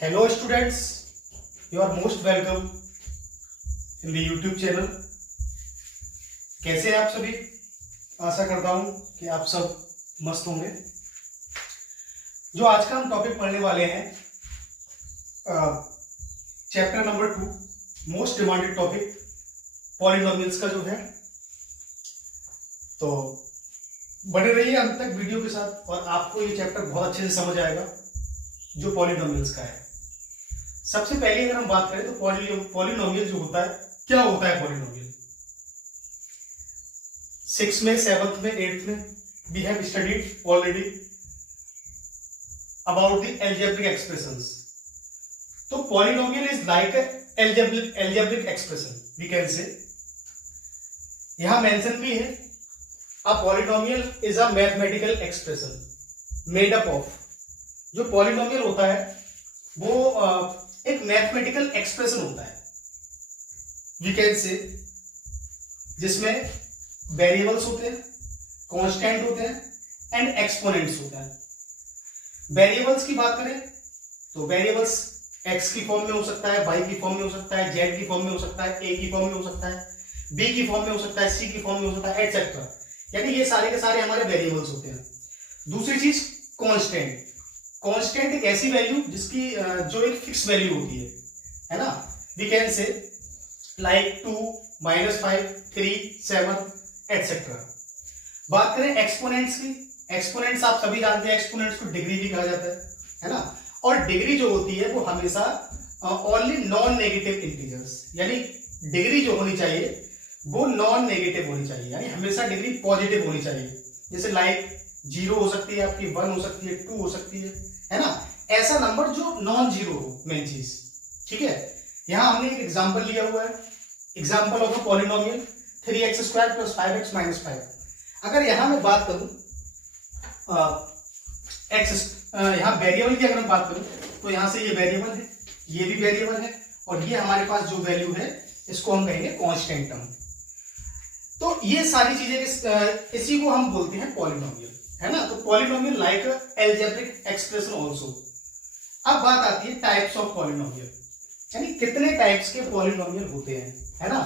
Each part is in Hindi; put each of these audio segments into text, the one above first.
Hello students, you are most welcome in the YouTube channel. कैसे हैं आप सभी? आशा करता हूं कि आप सब मस्त होंगे। जो आज का हम टॉपिक पढ़ने वाले हैं, chapter number 2, most demanded topic polynomials का जो है। तो बने रहिए अंत तक वीडियो के साथ और आपको ये चैप्टर बहुत अच्छे से समझ आएगा जो पॉलिनोमियल्स का है। सबसे पहले अगर हम बात करें तो पॉलिनोमियल जो होता है, क्या होता है पॉलिनोमियल? 6th में, 7th में, 8th में we have studied already about the algebraic expressions. तो polynomial is like algebraic expression, we can say. यहां मेंशन भी है, a polynomial is a mathematical expression made up of. जो पॉलिनोमियल होता है वो एक मैथमेटिकल एक्सप्रेशन होता है, वी कैन से, जिसमें वेरिएबल्स होते हैं, कांस्टेंट होते हैं एंड एक्सपोनेंट्स होते हैं। वेरिएबल्स की बात करें तो वेरिएबल्स एक्स की फॉर्म में हो सकता है, वाई की फॉर्म में हो सकता है, जेड की फॉर्म में हो सकता है, ए की फॉर्म में हो सकता है, बी की फॉर्म में हो सकता है, सी की फॉर्म में हो सकता है, एटसेट्रा। यानी ये सारे के सारे हमारे वेरिएबल्स होते हैं। दूसरी चीज कांस्टेंट। कांस्टेंट एक ऐसी वैल्यू जिसकी जो एक फिक्स वैल्यू होती है ना। We can say like 2, -5, 3, 7 etcetera. बात करें एक्सपोनेंट्स की, एक्सपोनेंट्स आप सभी जानते हैं, एक्सपोनेंट्स को डिग्री भी कहा जाता है ना। और डिग्री जो होती है वो हमेशा ओनली नॉन नेगेटिव इंटीजर्स, यानी डिग्री जो होनी चाहिए वो नॉन नेगेटिव होनी चाहिए, यानी हमेशा डिग्री पॉजिटिव होनी चाहिए। जैसे लाइक 0 हो सकती है आपकी, 1 हो सकती है, 2 हो सकती है ना। ऐसा नंबर जो नॉन जीरो हो, मेन चीज, ठीक है। यहां हमने एक एग्जांपल लिया हुआ है, example of a polynomial 3x² + 5x - 5। अगर यहां मैं बात करूं यहां वेरिएबल की, अगर मैं बात करूं तो यहां से ये वेरिएबल है, ये भी वेरिएबल है, और ये हमारे पास जो वैल्यू है इसको हम कहेंगे कांस्टेंट टर्म। तो ये सारी चीजें इसी को हम बोलते हैं पॉलिनोमियल, है ना। तो polynomial like algebraic expression also. अब बात आती है टाइप्स ऑफ पॉलिनोमियल, यानी कितने टाइप्स के पॉलिनोमियल होते हैं, है ना।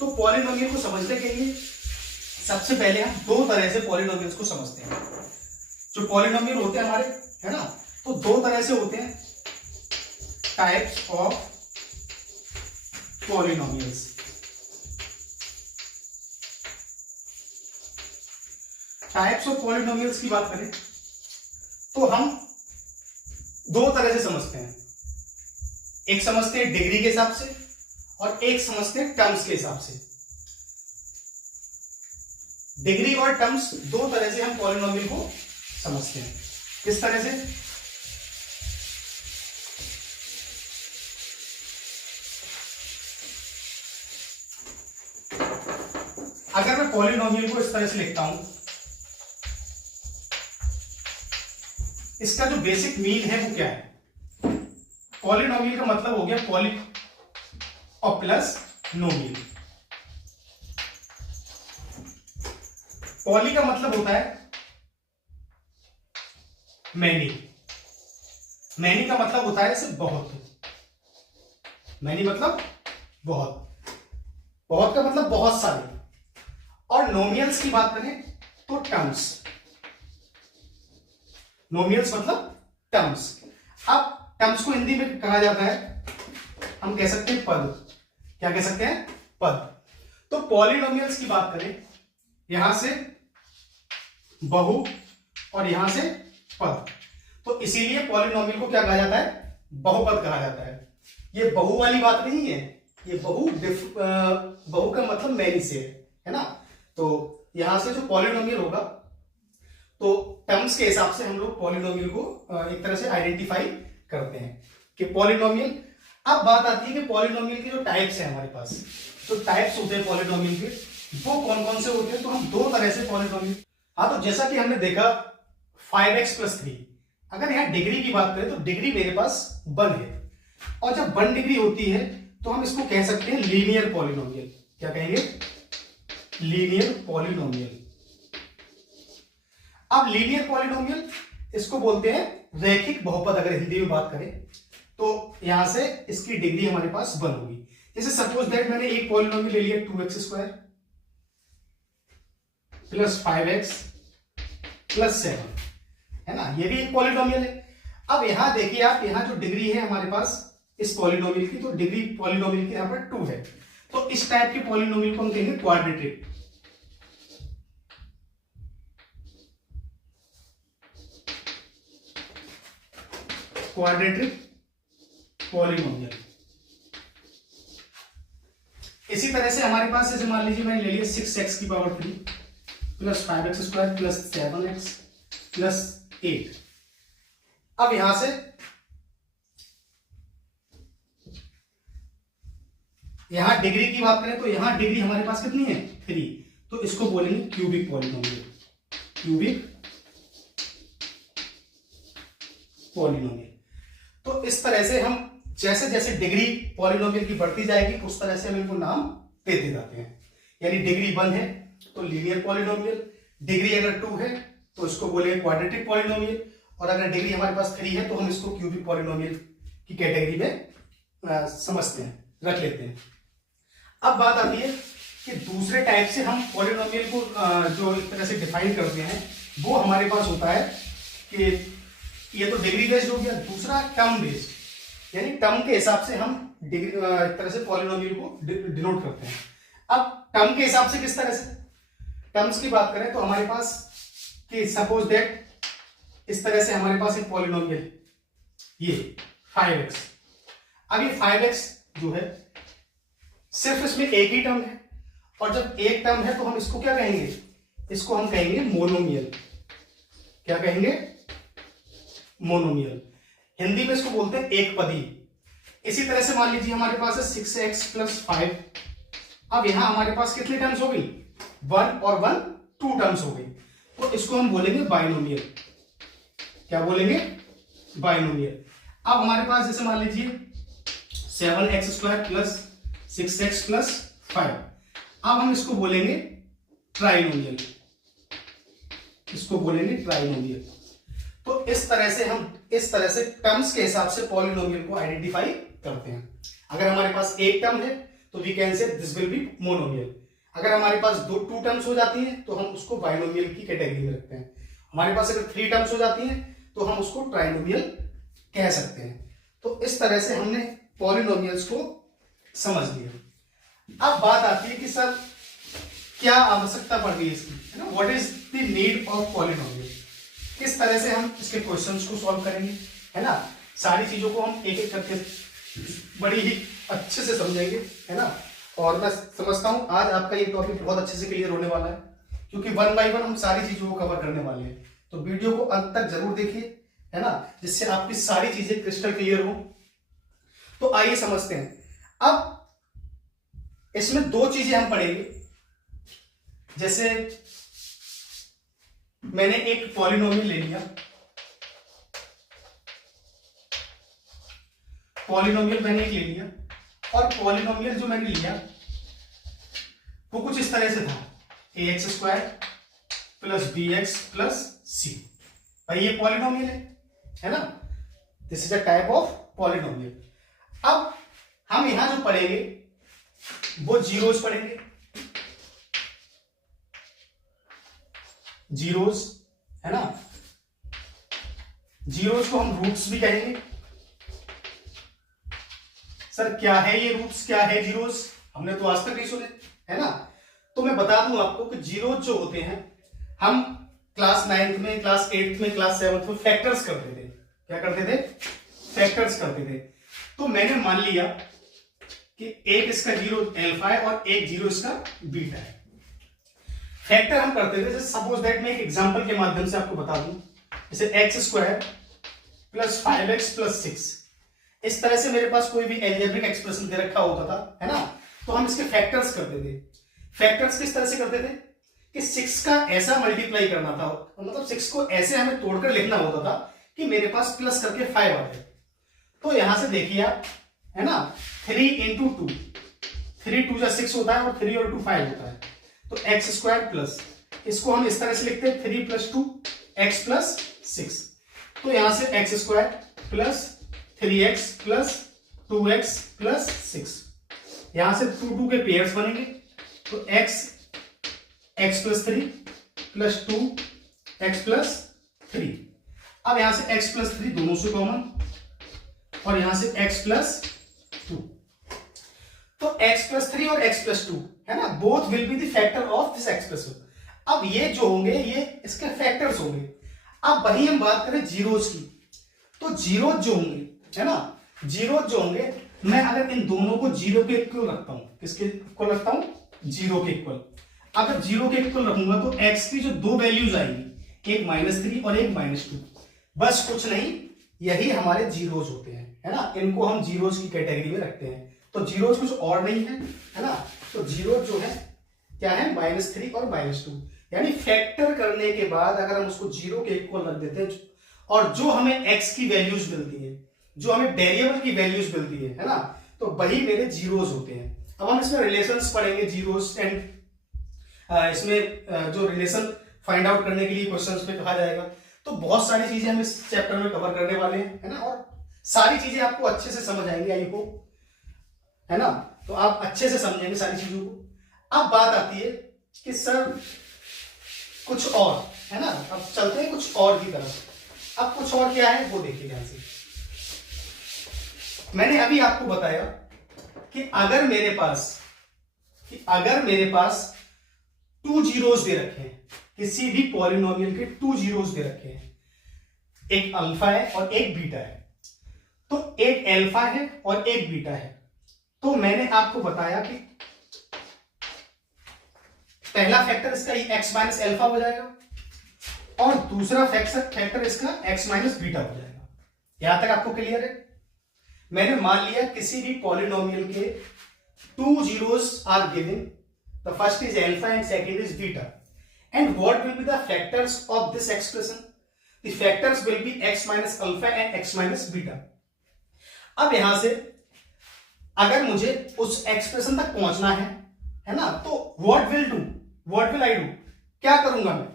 तो पॉलिनोमियल को समझने के लिए सबसे पहले हम दो तरह से पॉलिनोमियल्स को समझते हैं। जो पॉलिनोमियल होते हैं हमारे, है ना, तो दो तरह से होते हैं, types of polynomials. Types of polynomials की बात करें तो हम दो तरह से समझते हैं। एक समझते हैं डिग्री के हिसाब से और एक समझते हैं टर्म्स के हिसाब से। डिग्री और टर्म्स दो तरह से हम पॉलिनोमियल को समझते हैं। किस तरह से? अगर मैं पॉलिनोमियल को इस तरह से लिखता हूं, इसका जो बेसिक मीन है वो क्या है? पॉलिनोमियल का मतलब हो गया पॉली और प्लस नोमियल। पॉली का मतलब होता है मैनी, मैनी का मतलब होता है जैसे बहुत, मैनी मतलब बहुत, बहुत का मतलब बहुत सारे। और नोमियल्स की बात करें तो टर्म्स, नोमियल्स मतलब टर्म्स। अब टर्म्स को हिंदी में कहा जाता है, हम कह सकते हैं पद। क्या कह सकते हैं? पद। तो पॉलिनोमियल्स की बात करें, यहां से बहु और यहां से पद, तो इसीलिए पॉलिनोमियल को क्या कहा जाता है? बहुपद कहा जाता है। ये बहु वाली बात नहीं है, ये बहु बहु का मतलब मैनी से है ना। तो यहां से जो पॉलिनोमियल होगा, तो टर्म्स के हिसाब से हम लोग पॉलिनोमियल को एक तरह से आइडेंटिफाई करते हैं कि पॉलिनोमियल। अब बात आती है कि पॉलिनोमियल के जो टाइप्स हैं हमारे पास, जो टाइप्स होते हैं पॉलिनोमियल के, वो कौन कौन से होते हैं? तो हम दो तरह से पॉलिनोमियल, तो जैसा कि हमने देखा 5x + 3, अगर यहां डिग्री की बात करें तो डिग्री मेरे पास 1 है, और जब 1 डिग्री होती है तो हम इसको कह सकते हैं लीनियर पॉलिनोमियल। क्या कहेंगे? Linear polynomial. अब लीनियर पॉलिनोमियल इसको बोलते हैं रैखिक बहुपद, अगर हिंदी में बात करें तो यहां से इसकी डिग्री हमारे पास 1 होगी। जैसे सपोज दैट मैंने एक पॉलिनोमियल ले लिया 2x² प्लस 5x प्लस 7, है ना, ये भी एक पॉलिनोमियल है। अब यहां देखिए आप, यहां जो डिग्री है हमारे पास इस पॉलिनोमियल की, तो डिग्री पॉलिनोमियल की यहां पर 2 है। तो इस टाइप के पॉलिनोमियल को हम कहेंगे क्वाड्रेटिक। Quadratic polynomial. इसी तरह से हमारे पास, जैसे मान लीजिए मैंने ले लिया 6x की power 3 plus 5x² plus 7x plus 8। अब यहां से यहां डिग्री की बात करें तो यहां डिग्री हमारे पास कितनी है 3, तो इसको बोलेंगे क्यूबिक पॉलिनोमियल। Cubic polynomial. तो इस तरह से हम जैसे जैसे डिग्री पॉलिनोमियल की बढ़ती जाएगी उस तरह से हम इनको नाम देते जाते हैं। यानी डिग्री 1 है तो लीनियर पॉलिनोमियल, डिग्री अगर 2 है तो इसको बोलेंगे क्वाड्रेटिक पॉलिनोमियल, और अगर डिग्री हमारे पास 3 है तो हम इसको क्यूबिक पॉलिनोमियल की कैटेगरी में समझते हैं, रख लेते हैं। अब बात आती है कि दूसरे टाइप से हम पॉलिनोमियल को जो इस तरह से डिफाइन करते हैं वो हमारे पास होता है कि ये तो डिग्री बेस्ड हो गया। दूसरा टर्म बेस्ड, यानी टर्म के हिसाब से हम डिग्री एक तरह से पॉलिनोमियल को डिनोट करते हैं। अब टर्म के हिसाब से किस तरह से, टर्म्स की बात करें तो हमारे पास कि सपोज दैट इस तरह से हमारे पास एक पॉलिनोमियल ये 5x। अब ये 5x जो है सिर्फ इसमें एक ही टर्म है, और जब एक टर्म है तो हम इसको क्या कहेंगे, इसको हम कहेंगे मोनोमियल। क्या कहेंगे, मोनोमियल। हिंदी में इसको बोलते हैं एक पदी। इसी तरह से मान लीजिए हमारे पास है 6x प्लस 5। अब यहां हमारे पास कितनी टर्म्स हो गई, 1 और 1 2 टर्म्स हो गई, तो इसको हम बोलेंगे बाइनोमियल। क्या बोलेंगे, बाइनोमियल। अब हमारे पास जैसे मान लीजिए 7x² प्लस 6x प्लस 5। अब हम इसको बोलेंगे ट्राइनोमियल, इसको बोलेंगे ट्राइनोमियल। तो इस तरह से टर्म्स के हिसाब से पॉलिनोमियल को आइडेंटिफाई करते हैं। अगर हमारे पास एक टर्म है तो we can say this will be monomial. अगर हमारे पास 2 टर्म्स हो जाती हैं तो हम उसको बाइनोमियल की कैटेगरी में रखते हैं। हमारे पास अगर 3 टर्म्स हो जाती हैं तो हम उसको ट्राइनोमियल कह सकते हैं। तो इस तरह से हमने पॉलिनोमियल्स को समझ लिया। अब बात आती है कि सर क्या आवश्यकता पड़ रही है इसकी, है ना, what is the need of polynomial. किस तरह से हम इसके क्वेश्चंस को सॉल्व करेंगे, है ना। सारी चीजों को हम एक एक करके बड़ी ही अच्छे से समझेंगे, है ना। और मैं समझता हूं आज आपका ये टॉपिक बहुत अच्छे से क्लियर होने वाला है, क्योंकि 1 बाय 1 हम सारी चीजों को कवर करने वाले हैं। तो वीडियो को अंत तक जरूर देखिए, है ना, जिससे आपकी सारी चीजें क्रिस्टल क्लियर हो। तो आइए समझते हैं। अब इसमें 2 चीजें हम पढ़ेंगे। जैसे मैंने एक पॉलिनोमियल ले लिया, पॉलिनोमियल मैंने एक ले लिया, और पॉलिनोमियल जो मैंने लिया वो कुछ इस तरह से था, ax² plus bx plus c। भाई ये पॉलिनोमियल है ना, this is a type of polynomial. अब हम यहां जो पढ़ेंगे वो जीरोस पढ़ेंगे, जीरोस, है ना। जीरोस को हम रूट्स भी कहेंगे। सर क्या है ये रूट्स, क्या है जीरोस, हमने तो आज तक नहीं सुने, है ना। तो मैं बता दूं आपको कि जीरोस जो होते हैं हम क्लास 9th में, क्लास 8th में, क्लास 7th में फैक्टर्स करते थे। क्या करते थे, फैक्टर्स करते थे। तो मैंने मान लिया कि एक इसका जीरो अल्फा है और एक जीरो इसका बीटा है। फैक्टर हम करते थे, जैसे सपोज दैट मैं एक एग्जांपल के माध्यम से आपको बता दूं, जैसे x² प्लस 5x प्लस 6। इस तरह से मेरे पास कोई भी एल्जेब्रिक एक्सप्रेशन दे रखा होता था, है ना, तो हम इसके फैक्टर्स करते थे। फैक्टर्स किस तरह से करते थे कि 6 का ऐसा मल्टीप्लाई करना था, मतलब 6 को ऐसे हमें तोड़कर लिखना होता था कि मेरे पास प्लस करके 5 आ जाए। तो यहां से देखिए आप, है ना, 3 इंटू 2, 3 2 6 होता है और 3 और 2 5 होता है। तो x² प्लस, इसको हम इस तरह से लिखते हैं 3 + 2 x प्लस 6। तो यहां से x² plus 3x plus 2x plus 6। यहां से 2 के पेयर्स बनेंगे, तो x plus 3 plus 2x plus 3। अब यहां से x प्लस 3 दोनों से कॉमन, और यहां से x प्लस 2। तो x प्लस 3 और x प्लस 2 है ना, both will be the factor of this expression. अब ये जो होंगे ये इसके फैक्टर्स होंगे। अब वही हम बात करें जीरोज की, तो जीरोज जो होंगे है ना, जीरोज जो होंगे, मैं अगर इन दोनों को जीरो के इक्वल रखता हूं, किसके इक्वल रखता हूं? जीरो के इक्वल। अगर जीरो के इक्वल रखूंगा तो x की जो दो वैल्यूज आएंगी, एक -3 और एक -2, बस कुछ नहीं, यही हमारे जीरोज होते हैं, है ना। इनको हम जीरोज की कैटेगरी में रखते हैं। तो जीरोज कुछ और नहीं है ना। तो जीरोज जो है क्या है? -3 और -2। यानी फैक्टर करने के बाद अगर हम उसको जीरो के इक्वल रख देते हैं, और जो हमें x की वैल्यूज मिलती है, जो हमें वेरिएबल की वैल्यूज मिलती है ना, तो वही मेरे जीरोज होते हैं। अब हम इसमें रिलेशंस पढ़ेंगे जीरोज एंड, इसमें जो रिलेशन फाइंड आउट करने के लिए क्वेश्चंस में कहा जाएगा। तो बहुत सारी चीजें हम इस चैप्टर में कवर करने वाले हैं, है ना, और सारी चीजें आपको अच्छे से समझ आएंगी, आई होप, है ना। तो आप अच्छे से समझेंगे सारी चीजों को। अब बात आती है कि सर कुछ और, है ना, अब चलते हैं कुछ और की तरफ। अब कुछ और क्या है वो देखिए ध्यान से। मैंने अभी आपको बताया कि अगर मेरे पास 2 जीरोस दे रखे हैं, किसी भी पॉलिनोमियल के 2 जीरोस दे रखे हैं, एक अल्फा है और एक बीटा है, तो एक अल्फा है और एक बीटा है, तो मैंने आपको बताया कि पहला फैक्टर इसका x माइनस अल्फा हो जाएगा, और दूसरा फैक्टर इसका x माइनस बीटा हो जाएगा। यहां तक आपको क्लियर है? मैंने मान लिया किसी भी पॉलिनोमियल के 2 zeros are given, the first is alpha and second is beta, and what will be the factors of this expression? The factors will be x minus alpha and x minus beta. अब यहां से अगर मुझे उस एक्सप्रेशन तक पहुंचना है ना, तो what will I do? क्या करूंगा मैं?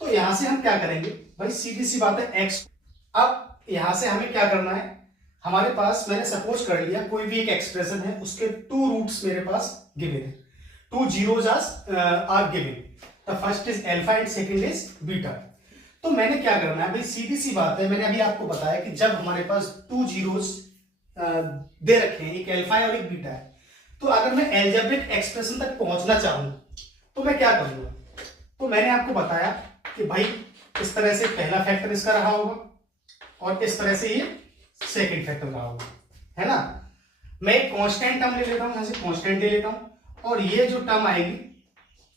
तो यहां से हम क्या करेंगे भाई, सीधी सी बात है x। अब यहां से हमें क्या करना है, हमारे पास मैंने सपोज कर लिया कोई भी एक एक्सप्रेशन है, उसके 2 रूट्स मेरे पास गिवन है, 2 zeros are given, the first is alpha and second is beta. तो मैंने क्या करना है भाई, सीधी सी बात है, मैंने अभी आपको बताया कि जब हमारे पास 2 zeros दे रखे हैं, एक अल्फा है और एक बीटा है, तो अगर मैं अलजेब्रिक एक्सप्रेशन तक पहुंचना चाहूं तो मैं क्या करूंगा? तो मैंने आपको बताया कि भाई इस तरह से पहला फैक्टर इसका रहा होगा और इस तरह से ये सेकंड फैक्टर रहा होगा, है ना। मैं एक कांस्टेंट टर्म ले लेता हूं, यहां से कांस्टेंट ले लेता हूं, और ये जो टर्म आएगी,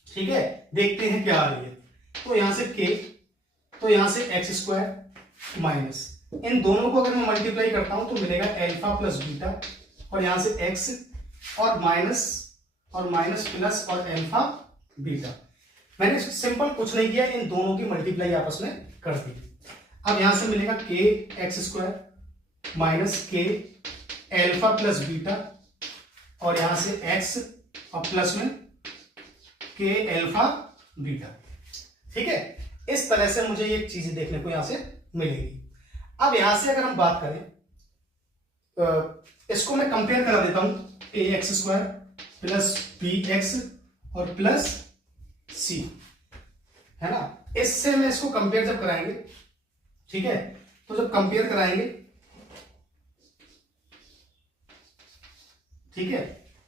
ठीक है, देखते हैं क्या आ रही है। तो यहां से k, तो यहां से एक्स स्क्वायर माइनस, इन दोनों को अगर मैं मल्टीप्लाई करता हूं तो मिलेगा अल्फा प्लस बीटा, और यहां से x और माइनस प्लस और अल्फा बीटा। मैंने सिंपल कुछ नहीं किया, इन दोनों की मल्टीप्लाई आपस में कर दी। अब यहां से मिलेगा k x square minus k alpha plus beta, और यहां से x और प्लस में k अल्फा बीटा। ठीक है, इस तरह से मुझे ये चीजें देखने को यहां से मिलेगी। अब यहां से अगर हम बात करें, इसको मैं कंपेयर करा देता हूं, a x square plus b x और प्लस सी, है ना। इससे मैं इसको कंपेयर जब कराएंगे, ठीक है, तो जब कंपेयर कराएंगे, ठीक है,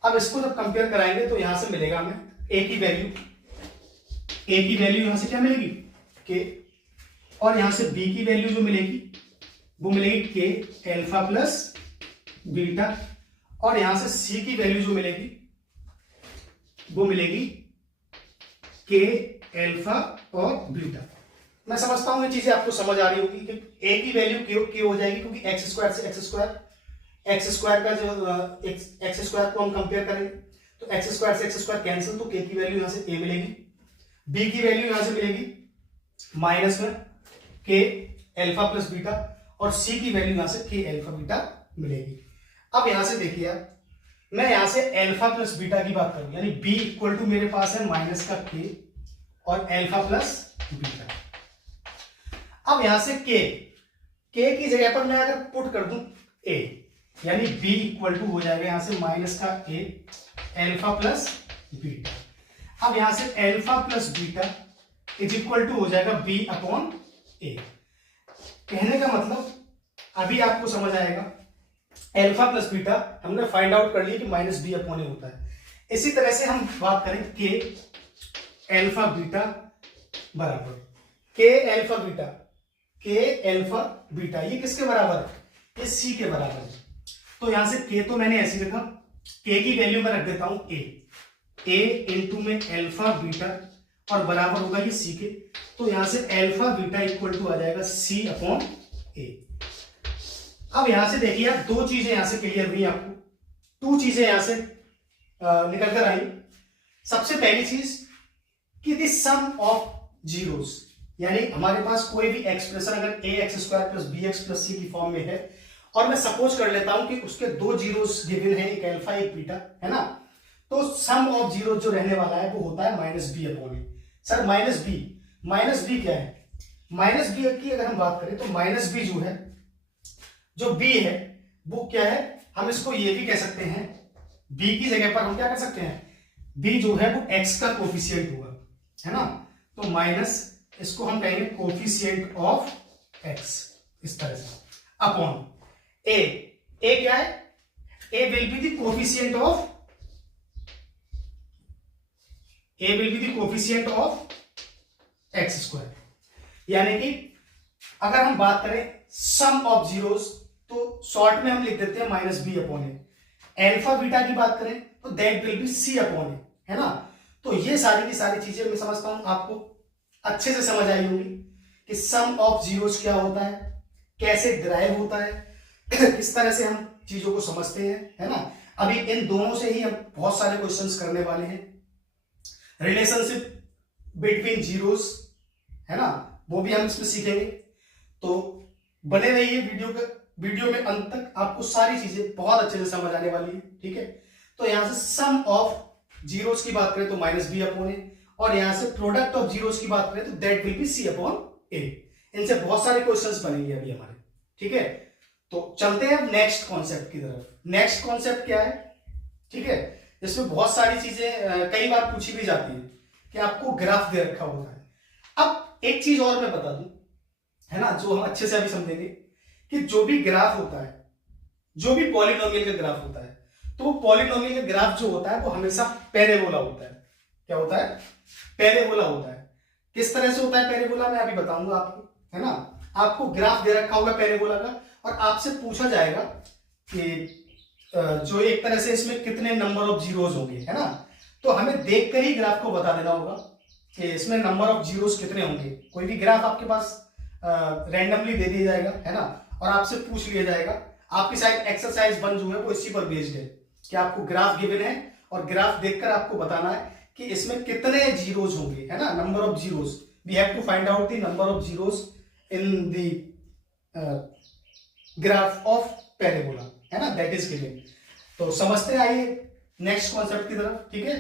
अब इसको जब कंपेयर कराएंगे तो यहां से मिलेगा हमें ए की वैल्यू यहां से क्या मिलेगी, के, और यहां से बी की वैल्यू जो मिलेगी वो मिलेगी के अल्फा प्लस बीटा, और यहां से सी की वैल्यू जो मिलेगी वो मिलेगी के अल्फा और बीटा। मैं समझता हूं ये चीजें आपको समझ आ रही होगी कि ए की वैल्यू के हो जाएगी, क्योंकि एक्स स्क्वायर से एक्स स्क्वायर का जो एक्स स्क्वायर को हम कंपेयर करेंगे तो एक्स स्क्वायर से एक्स स्क्वायर कैंसिल, तो के की वैल्यू यहां से ए मिलेगी, बी की वैल्यू यहां से मिलेगी माइनस में के अल्फा प्लस बीटा, और सी की वैल्यू यहां से के अल्फा बीटा मिलेगी। अब यहां से देखिए आप, मैं यहां से अल्फा प्लस बीटा की बात करूं, यानी b इक्वल टू मेरे पास है माइनस का k और अल्फा प्लस बीटा। अब यहां से k की जगह पर मैं अगर पुट कर दूं ए, यानी बी इक्वल टू हो जाएगा यहां से माइनस का ए एल्फा प्लस बीटा। अब यहां से alpha plus beta is equal to हो जाएगा बी अपॉन ए। कहने का मतलब अभी आपको समझ आएगा, एल्फा प्लस बीटा हमने फाइंड आउट कर लिया कि माइनस बी अपॉन ए होता है। इसी तरह से हम बात करें के एल्फा बीटा बराबर के एल्फा बीटा, के एल्फा बीटा ये किसके बराबर है? ये सी के बराबर है। तो यहां से के तो मैंने ऐसे लिखा, के की वैल्यू मैं रख देता हूं ए इंटू में एल्फा बीटा और बराबर होगा ये सी के। तो यहां से एल्फा बीटा इक्वल टू आ जाएगा सी अपॉन ए। अब यहां से देखिए आप, दो चीजें यहां से क्लियर हुई आपको, टू चीजें यहां से निकल कर आई। सबसे पहली चीज कि द सम ऑफ जीरोस, यानी हमारे पास कोई भी एक्सप्रेशन अगर a x square plus b x plus c की फॉर्म में है और मैं सपोज कर लेता हूं कि उसके दो जीरोस गिवन है, एक अल्फा एक बीटा, है ना, तो सम ऑफ जीरो जो रहने वाला है वो होता है माइनस बी अपॉन ए। सर माइनस बी क्या है? माइनस बी की अगर हम बात करें तो माइनस बी जो है, जो बी है वो क्या है, हम इसको ये भी कह सकते हैं, बी की जगह पर हम क्या कर सकते हैं, बी जो है वो एक्स का कोफिशिएंट होगा, है ना, तो माइनस इसको हम कहेंगे कोफिशिएंट ऑफ एक्स, इस तरह से अपॉन ए क्या है, a will be the coefficient of x square. यानी कि अगर हम बात करें सम ऑफ जीरोस तो शॉर्ट में हम लिख देते हैं minus b upon a. Alpha beta की बात करें तो that will be c upon a, है ना। तो ये सारी की सारी चीजें मैं समझता हूं आपको अच्छे से समझ आई होगी कि सम ऑफ जीरोस क्या होता है, कैसे डिराइव होता है, किस तरह से हम चीजों को समझते हैं, है ना। अभी इन दोनों से ही हम बहुत सारे क्वेश्चंस करने वाले हैं। रिलेशनशिप बिटवीन जीरोस, है ना, वो भी हम इसमें सीखेंगे। तो बने रहिए वीडियो में अंत तक, आपको सारी चीजें बहुत अच्छे से समझ आने वाली है, ठीक है। तो यहां से सम ऑफ जीरोस की बात करें तो माइनस बी अपॉन ए, और यहां से प्रोडक्ट ऑफ जीरोस की बात करें तो that will be c upon a. इनसे बहुत सारे क्वेश्चंस बनेंगे अभी हमारे, ठीक है। तो चलते हैं नेक्स्ट कॉन्सेप्ट की तरफ। नेक्स्ट कॉन्सेप्ट क्या है, ठीक है, इसमें बहुत सारी चीजें कई बार पूछी भी जाती है कि आपको ग्राफ दे रखा होता है। अब एक चीज और मैं बता दूं, है ना, जो हम अच्छे से अभी समझेंगे कि जो भी ग्राफ होता है, जो भी पॉलिनोमियल का ग्राफ होता है, तो वो पॉलिनोमियल का ग्राफ जो होता है वो हमेशा पैरेबोला होता है। क्या होता है? पैरेबोला होता है। किस तरह से होता है पैरेबोला, मैं अभी बताऊंगा आपको, है ना। आपको ग्राफ दे रखा होगा पैरेबोला का और आपसे पूछा जाएगा कि जो एक तरह से इसमें कितने नंबर ऑफ जीरोस होंगे, है ना। तो हमें देखकर ही ग्राफ को बता देना होगा कि इसमें नंबर ऑफ जीरोस कितने होंगे। कोई भी ग्राफ आपके पास रैंडमली दे दिया जाएगा, है ना, और आपसे पूछ लिया जाएगा। आपकी शायद एक्सरसाइज 1 जो है वो इसी पर बेस्ड है कि आपको ग्राफ गिवन है और ग्राफ देखकर आपको बताना है कि इसमें कितने जीरोस होंगे, है ना, number of zeros. We have to find out the number of zeros in the graph of parabola, है ना, दैट इज गिवन। तो समझते आइए नेक्स्ट कॉन्सेप्ट की तरफ, ठीक है।